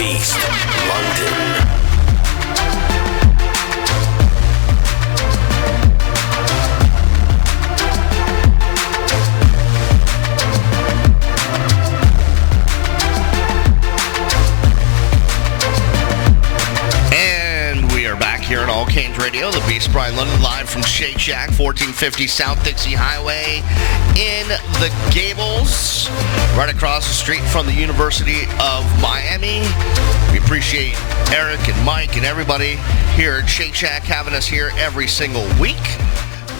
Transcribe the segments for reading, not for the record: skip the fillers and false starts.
Beast, London. Here at AllCanesRadio, the Beast, Brian London, live from Shake Shack, 1450 South Dixie Highway in the Gables, right across the street from the University of Miami. We appreciate Eric and Mike and everybody here at Shake Shack having us here every single week.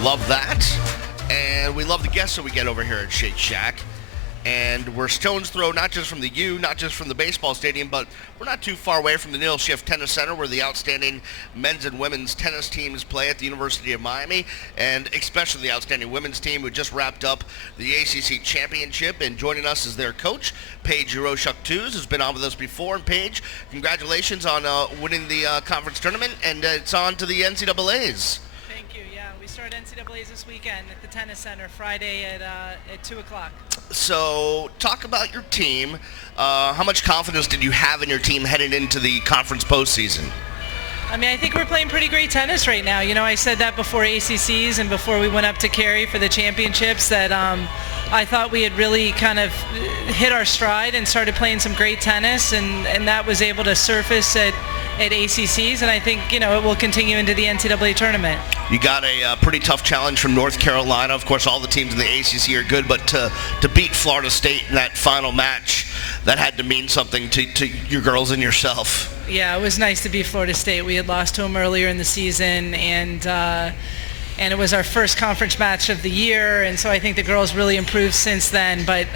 Love that. And we love the guests that we get over here at Shake Shack. And we're stone's throw, not just from the U, not just from the baseball stadium, but we're not too far away from the Neil Schiff Tennis Center, where the outstanding men's and women's tennis teams play at the University of Miami, and especially the outstanding women's team who just wrapped up the ACC championship. And joining us is their coach, Paige Hiroshuk-Tuz, who's been on with us before. And Paige, congratulations on winning the conference tournament, and it's on to the NCAAs. We start NCAAs this weekend at the Tennis Center Friday at 2 o'clock. So talk about your team. How much confidence did you have in your team heading into the conference postseason? I mean, I think we're playing pretty great tennis right now. You know, I said that before ACCs and before we went up to Cary for the championships that I thought we had really kind of hit our stride and started playing some great tennis, and that was able to surface at ACCs, and I think, you know, it will continue into the NCAA tournament. You got a pretty tough challenge from North Carolina. Of course, all the teams in the ACC are good, but to beat Florida State in that final match, that had to mean something to your girls and yourself. Yeah, it was nice to beat Florida State. We had lost to them earlier in the season, and it was our first conference match of the year, and so I think the girls really improved since then. But,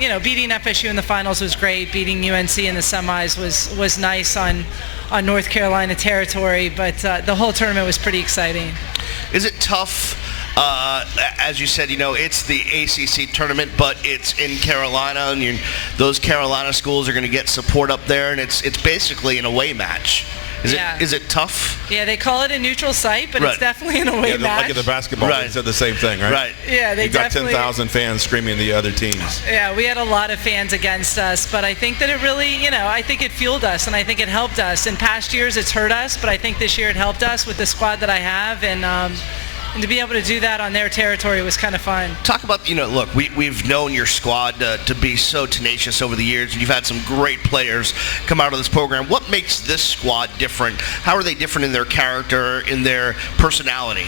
you know, beating FSU in the finals was great. Beating UNC in the semis was nice on North Carolina territory, but the whole tournament was pretty exciting. Is it tough, as you said, you know, it's the ACC tournament, but it's in Carolina, and those Carolina schools are going to get support up there, and it's basically an away match. Is it tough? Yeah, they call it a neutral site, but It's definitely an away match. Like at the basketball, they said the same thing, right? Right. Yeah, you got 10,000 fans screaming the other teams. Yeah, we had a lot of fans against us, but I think that it really, you know, I think it fueled us, and I think it helped us. In past years, it's hurt us, but I think this year it helped us with the squad that I have, and to be able to do that on their territory was kind of fun. Talk about, you know, look, we've known your squad to be so tenacious over the years, and you've had some great players come out of this program. What makes this squad different? How are they different in their character, in their personality?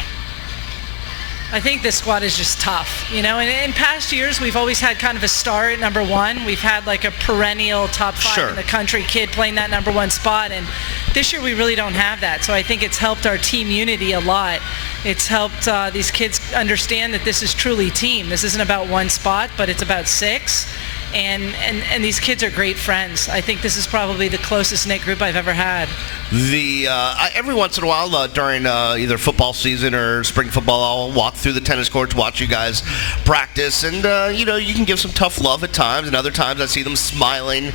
I think this squad is just tough, you know, and in past years we've always had kind of a star at number one. We've had like a perennial top five in the country kid playing that number one spot, and this year we really don't have that. So I think it's helped our team unity a lot. It's helped these kids understand that this is truly team. This isn't about one spot, but it's about six. And these kids are great friends. I think this is probably the closest knit group I've ever had. Every once in a while during either football season or spring football, I'll walk through the tennis courts, watch you guys practice, and you know, you can give some tough love at times, and other times I see them smiling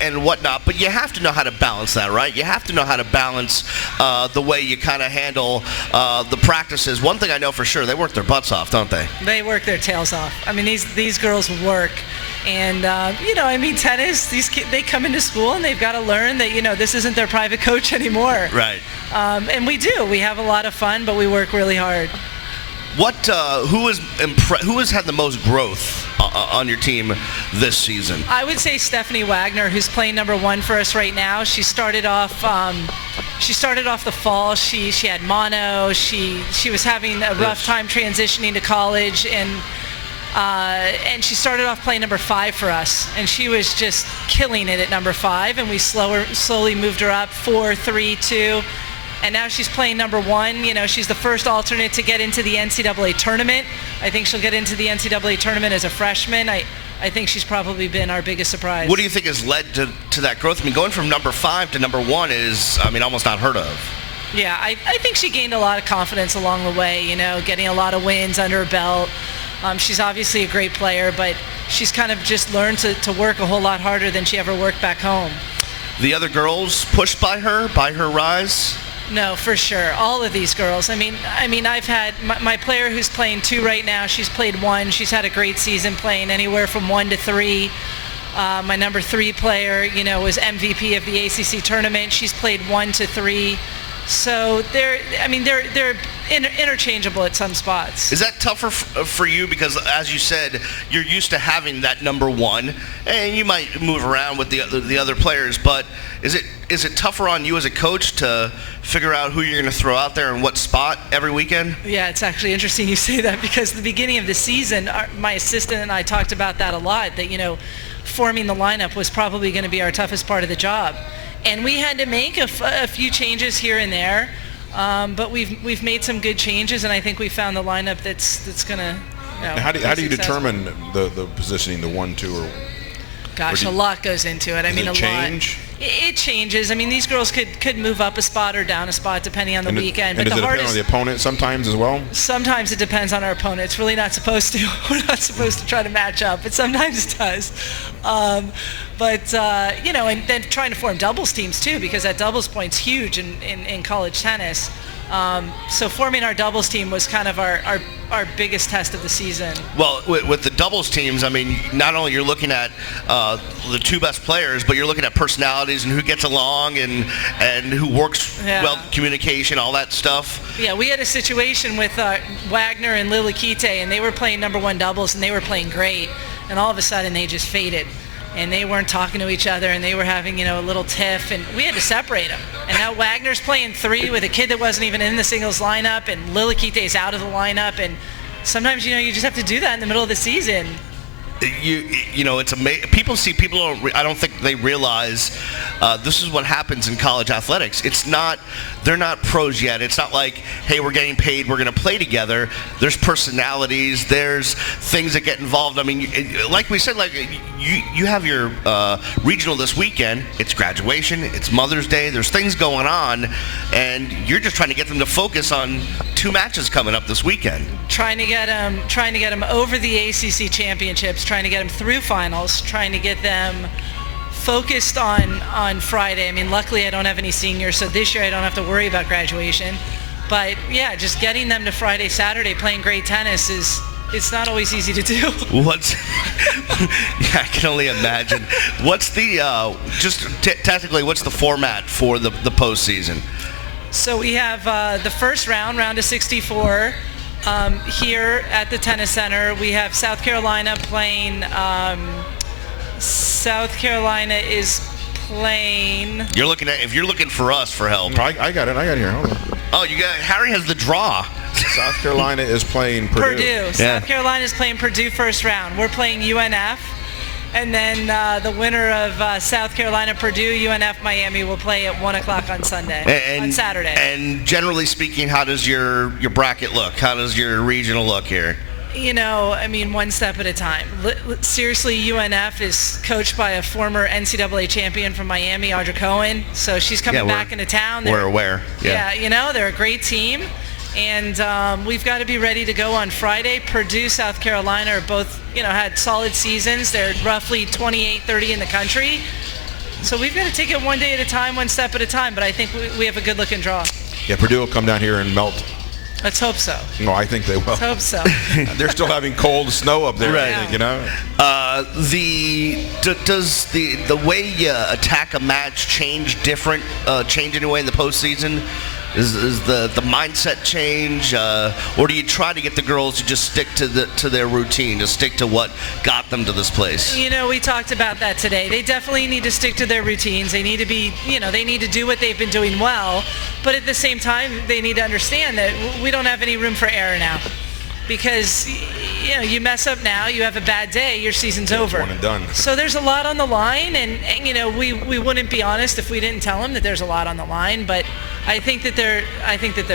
and whatnot. But you have to know how to balance that, right? You have to know how to balance the way you kind of handle the practices. One thing I know for sure, they work their butts off, don't they? They work their tails off. I mean, these girls work. And, you know, I mean, tennis, these kids, they come into school and they've got to learn that, you know, this isn't their private coach anymore. Right. And we do. We have a lot of fun, but we work really hard. Who has had the most growth on your team this season? I would say Stephanie Wagner, who's playing number one for us right now. She started off the fall. She had mono. She was having a rough time transitioning to college, and she started off playing number 5 for us, and she was just killing it at number 5, and we slowly moved her up 4, 3, 2, and now she's playing number 1. You know, she's the first alternate to get into the NCAA tournament. I think she'll get into the NCAA tournament as a freshman. I think she's probably been our biggest surprise. What do you think has led to that growth? I mean, going from number 5 to number 1 is, I mean, almost not heard of. Yeah, I think she gained a lot of confidence along the way, you know, getting a lot of wins under her belt. She's obviously a great player, but she's kind of just learned to work a whole lot harder than she ever worked back home. The other girls pushed by her rise? No, for sure. All of these girls. I mean, I've had my player who's playing 2 right now. She's played 1. She's had a great season playing anywhere from 1 to 3. My number 3 player, was MVP of the ACC tournament. She's played 1 to 3. So they're interchangeable at some spots. Is that tougher for you? Because as you said, you're used to having that number 1, and you might move around with the other players. But is it tougher on you as a coach to figure out who you're going to throw out there in what spot every weekend? Yeah, it's actually interesting you say that, because the beginning of the season, my assistant and I talked about that a lot. That forming the lineup was probably going to be our toughest part of the job. And we had to make a few changes here and there, but we've made some good changes, and I think we found the lineup that's going to. How do you determine the positioning, the 1, 2, or? Gosh, a lot goes into it. Does it change? It changes. I mean, these girls could move up a spot or down a spot depending on the weekend. And does it depend on the opponent sometimes as well? Sometimes it depends on our opponent. It's really not supposed to. We're not supposed to try to match up, but sometimes it does. And then trying to form doubles teams too, because that doubles point's huge in college tennis. So forming our doubles team was kind of our biggest test of the season. Well, with the doubles teams, I mean, not only you're looking at the 2 best players, but you're looking at personalities and who gets along and who works well, communication, all that stuff. Yeah, we had a situation with Wagner and Lily Kite, and they were playing number 1 doubles, and they were playing great, and all of a sudden they just faded. And they weren't talking to each other, and they were having, a little tiff, and we had to separate them. And now Wagner's playing 3 with a kid that wasn't even in the singles lineup, and Lily Kite's out of the lineup, and sometimes, you just have to do that in the middle of the season. It's amazing. I don't think they realize this is what happens in college athletics. They're not pros yet. It's not like, hey, we're getting paid, we're going to play together. There's personalities, there's things that get involved. I mean, like we said, you have your regional this weekend. It's graduation, it's Mother's Day, there's things going on, and you're just trying to get them to focus on 2 matches coming up this weekend. Trying to get them over the ACC championships, trying to get them through finals, trying to get them focused on Friday. I mean, luckily I don't have any seniors, so this year I don't have to worry about graduation. But yeah, just getting them to Friday, Saturday, playing great tennis it's not always easy to do. I can only imagine. What's the tactically, what's the format for the postseason? So we have the first round of 64 here at the Tennis Center. We have South Carolina playing. South Carolina is playing. If you're looking for us for help. No, I got it here. Hold on. Oh, Harry has the draw. South Carolina is playing Purdue. Yeah. South Carolina is playing Purdue first round. We're playing UNF. And then the winner of South Carolina, Purdue, UNF, Miami will play at 1 o'clock on Saturday. And generally speaking, how does your bracket look? How does your regional look here? One step at a time. Seriously, UNF is coached by a former NCAA champion from Miami, Audra Cohen. So she's coming back into town. We're aware. Yeah, they're a great team. And we've got to be ready to go on Friday. Purdue, South Carolina are both, had solid seasons. They're roughly 28-30 in the country. So we've got to take it one day at a time, one step at a time. But I think we have a good looking draw. Yeah, Purdue will come down here and melt. Let's hope so. No, I think they will. Let's hope so. They're still having cold snow up there, right. I think, Does the way you attack a match change in a way in the postseason? Is the mindset change, or do you try to get the girls to just stick to their routine, to stick to what got them to this place? We talked about that today. They definitely need to stick to their routines. They need to be, they need to do what they've been doing well, but at the same time, they need to understand that we don't have any room for error now. Because, you mess up now, you have a bad day, your season's over. One and done. So there's a lot on the line, and we wouldn't be honest if we didn't tell them that there's a lot on the line, but I think that they're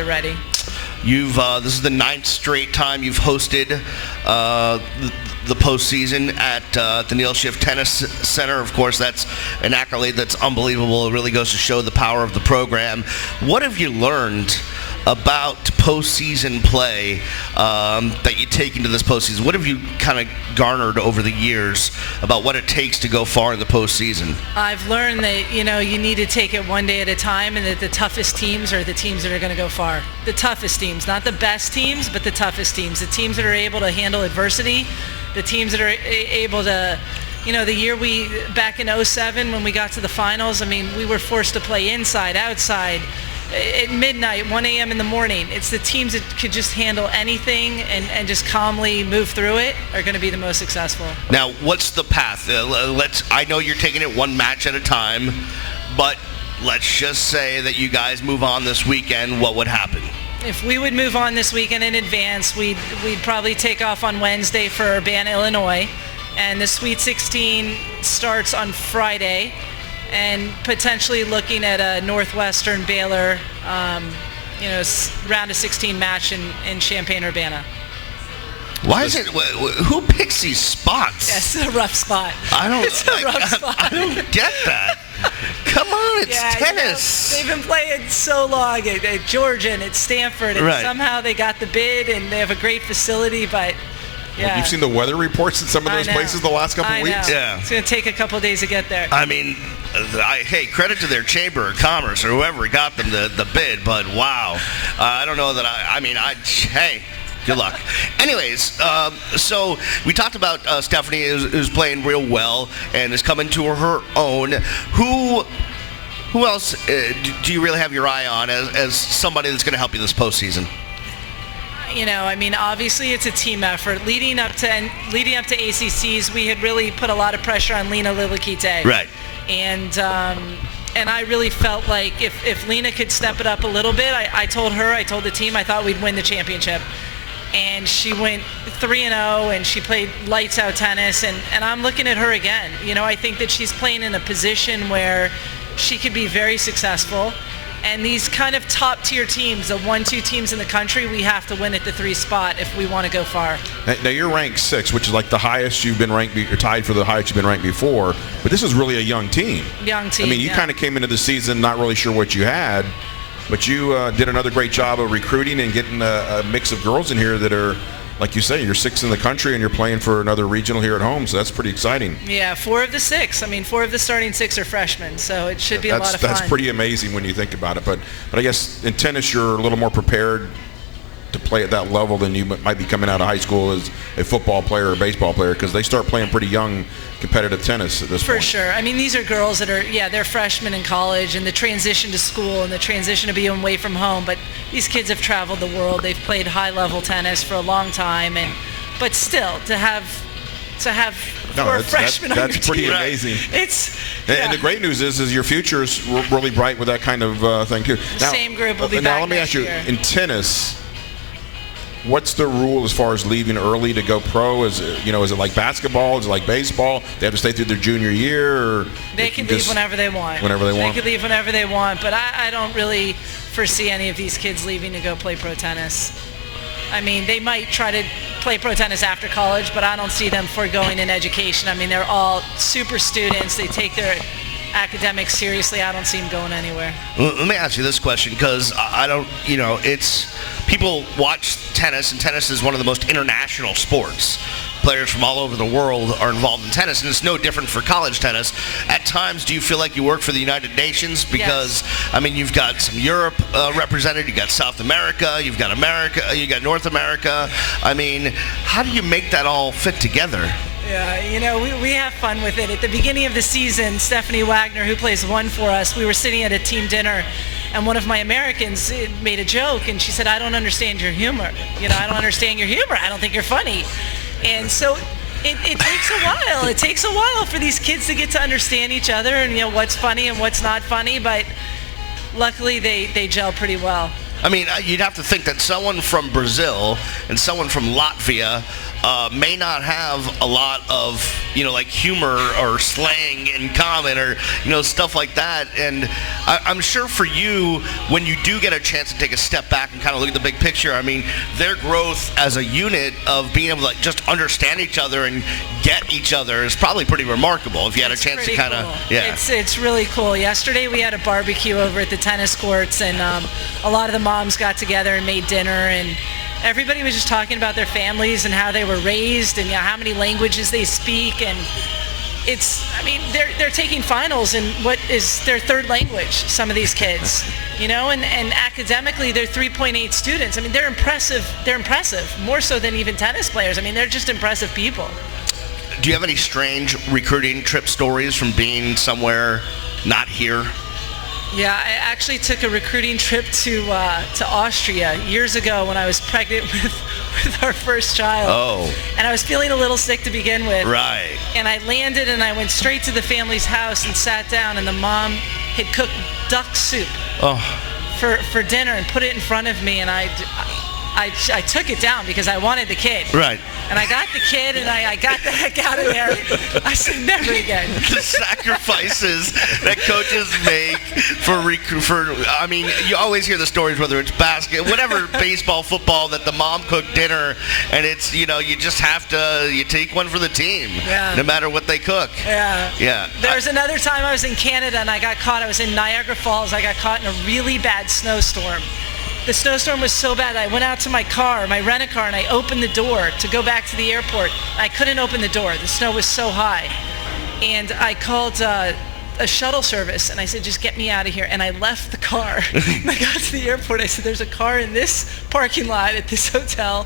ready. This is the 9th straight time you've hosted the postseason at the Neil Schiff Tennis Center. Of course, that's an accolade that's unbelievable. It really goes to show the power of the program. What have you learned about postseason play that you take into this postseason? What have you kind of garnered over the years about what it takes to go far in the postseason? I've learned that, you need to take it one day at a time, and that the toughest teams are the teams that are going to go far. The toughest teams, not the best teams, but the toughest teams. The teams that are able to handle adversity, the teams that are able to the year back in 2007 when we got to the finals, I mean, we were forced to play inside, outside, at midnight, 1 a.m. in the morning. It's the teams that could just handle anything and just calmly move through it are going to be the most successful. Now, what's the path? I know you're taking it one match at a time, but let's just say that you guys move on this weekend. What would happen? If we would move on this weekend in advance, we'd probably take off on Wednesday for Urbana, Illinois, and the Sweet 16 starts on Friday, and potentially looking at a Northwestern Baylor, round of 16 match in Champaign-Urbana. Why is it? Who picks these spots? Yeah, it's a rough spot. I don't get that. Come on, it's tennis. They've been playing so long at Georgia and at Stanford, and somehow they got the bid, and they have a great facility, but. Yeah. Well, you've seen the weather reports in some of those places the last couple of weeks? Yeah. It's going to take a couple of days to get there. I mean, hey, credit to their Chamber of Commerce or whoever got them the bid, but wow. I don't know that hey, good luck. Anyways, so we talked about Stephanie who's playing real well and is coming to her own. Who else do you really have your eye on as somebody that's going to help you this postseason? Obviously it's a team effort. Leading up to ACCs, we had really put a lot of pressure on Lena Lilikite. Right. And I really felt like if Lena could step it up a little bit, I told the team I thought we'd win the championship. And she went 3-0, and she played lights out tennis, and I'm looking at her again. I think that she's playing in a position where she could be very successful. And these kind of top-tier teams, the 1-2 teams in the country, we have to win at the 3 spot if we want to go far. Now you're ranked 6, which is like the highest you've been ranked, or tied for the highest you've been ranked before. But this is really a young team. Young team. I mean, you kind of came into the season not really sure what you had, but you did another great job of recruiting and getting a mix of girls in here that are, like you say, you're 6th in the country and you're playing for another regional here at home, so that's pretty exciting. Yeah, 4 of the 6. I mean, 4 of the starting 6 are freshmen, so it should be a lot of fun. That's pretty amazing when you think about it. But I guess in tennis you're a little more prepared to play at that level than you might be coming out of high school as a football player or a baseball player, because they start playing pretty young competitive tennis at this point. For sure. I mean, these are girls that are, they're freshmen in college, and the transition to school and the transition to being away from home, but these kids have traveled the world. They've played high-level tennis for a long time, but still, to have freshmen on your that's pretty team, amazing. And the great news is your future is really bright with that kind of thing, too. Now, same group will be back now, let me next ask you, year. in tennis, what's the rule as far as leaving early to go pro? Is it like basketball? Is it like baseball? They have to stay through their junior year? Or they can leave whenever they want. They can leave whenever they want, but I don't really foresee any of these kids leaving to go play pro tennis. I mean, they might try to play pro tennis after college, but I don't see them foregoing in education. I mean, they're all super students. They take their academics seriously. I don't see them going anywhere. Let me ask you this question, because I don't, people watch tennis, and tennis is one of the most international sports. Players from all over the world are involved in tennis, and it's no different for college tennis. At times, do you feel like you work for the United Nations? Because, yes. I mean, you've got some Europe represented, you've got South America, you've got America, you got North America. I mean, how do you make that all fit together? Yeah, we have fun with it. At the beginning of the season, Stephanie Wagner, who plays 1 for us, we were sitting at a team dinner, and one of my Americans made a joke, and she said, I don't understand your humor. I don't understand your humor. I don't think you're funny. And so it takes a while. It takes a while for these kids to get to understand each other and, what's funny and what's not funny, but luckily they gel pretty well. I mean, you'd have to think that someone from Brazil and someone from Latvia may not have a lot of, like humor or slang in common or, stuff like that. And I'm sure for you, when you do get a chance to take a step back and kind of look at the big picture, I mean, their growth as a unit of being able to just understand each other and get each other is probably pretty remarkable if you had a chance to kind of, cool. It's really cool. Yesterday we had a barbecue over at the tennis courts, and a lot of the moms got together and made dinner, and everybody was just talking about their families and how they were raised and how many languages they speak. And they're taking finals in what is their 3rd language, some of these kids, and academically they're 3.8 students. I mean, they're impressive. They're impressive, more so than even tennis players. I mean, they're just impressive people. Do you have any strange recruiting trip stories from being somewhere not here? Yeah, I actually took a recruiting trip to Austria years ago when I was pregnant with our first child. Oh. And I was feeling a little sick to begin with. Right. And I landed and I went straight to the family's house and sat down, and the mom had cooked duck soup for dinner and put it in front of me, and I took it down because I wanted the kid. Right. And I got the kid, and I got the heck out of there. I said, never again. The sacrifices that coaches make I mean, you always hear the stories, whether it's basket, whatever, baseball, football, that the mom cooked dinner, and it's, you just have to, you take one for the team, no matter what they cook. Yeah. Yeah. There was another time I was in Canada, and I got caught. I was in Niagara Falls. I got caught in a really bad snowstorm. The snowstorm was so bad, I went out to my car, my rent-a-car, and I opened the door to go back to the airport. I couldn't open the door. The snow was so high. And I called a shuttle service, and I said, just get me out of here. And I left the car. And I got to the airport. I said, there's a car in this parking lot at this hotel.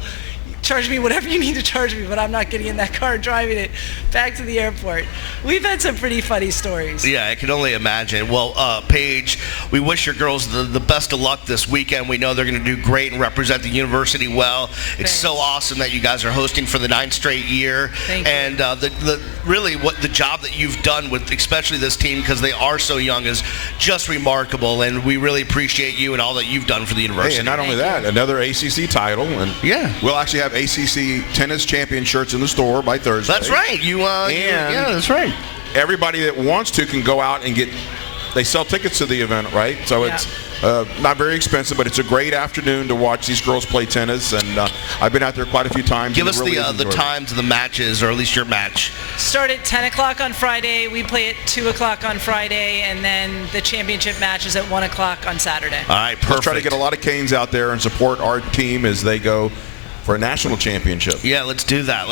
Charge me whatever you need to charge me, but I'm not getting in that car and driving it back to the airport. We've had some pretty funny stories. Yeah, I can only imagine. Well, Paige, we wish your girls the best of luck this weekend. We know they're going to do great and represent the university well. It's so awesome that you guys are hosting for the 9th straight year. Thank you. And the job that you've done with especially this team, because they are so young, is just remarkable. And we really appreciate you and all that you've done for the university. Hey, and not only that, another ACC title. And we'll actually have ACC tennis champion shirts in the store by Thursday. That's right. Yeah, that's right. Everybody that wants to can go out and they sell tickets to the event, right? So it's not very expensive, but it's a great afternoon to watch these girls play tennis, and I've been out there quite a few times. Give us the times of the matches, or at least your match. Start at 10 o'clock on Friday. We play at 2 o'clock on Friday, and then the championship match is at 1 o'clock on Saturday. All right, perfect. Let's try to get a lot of Canes out there and support our team as they go for a national championship. Yeah, let's do that.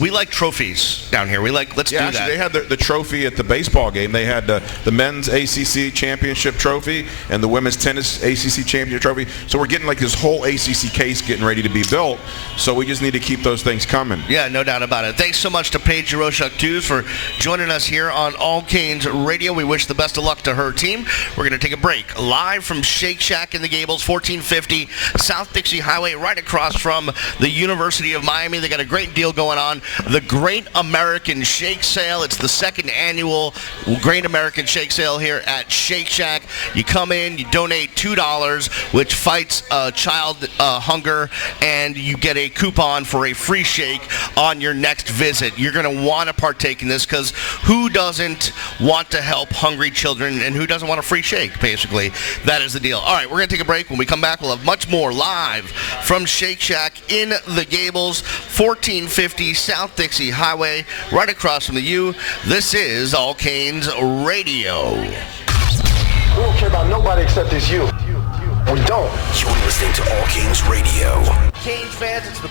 We like trophies down here. Let's do that. They had the trophy at the baseball game. They had the men's ACC championship trophy and the women's tennis ACC championship trophy. So we're getting like this whole ACC case getting ready to be built. So we just need to keep those things coming. Yeah, no doubt about it. Thanks so much to Paige Jaroshuk-Tews for joining us here on All Canes Radio. We wish the best of luck to her team. We're going to take a break live from Shake Shack in the Gables, 1450 South Dixie Highway, right across from the University of Miami. They got a great deal going on. The Great American Shake Sale. It's the second annual Great American Shake Sale here at Shake Shack. You come in, you donate $2, which fights child hunger, and you get a coupon for a free shake on your next visit. You're going to want to partake in this, because who doesn't want to help hungry children, and who doesn't want a free shake, basically? That is the deal. All right, we're going to take a break. When we come back, we'll have much more live from Shake Shack in the Gables, 1450 South Dixie Highway, right across from the U. This is All Canes Radio. We don't care about nobody except it's you. We don't. You're listening to All Canes Radio. Canes fans, it's the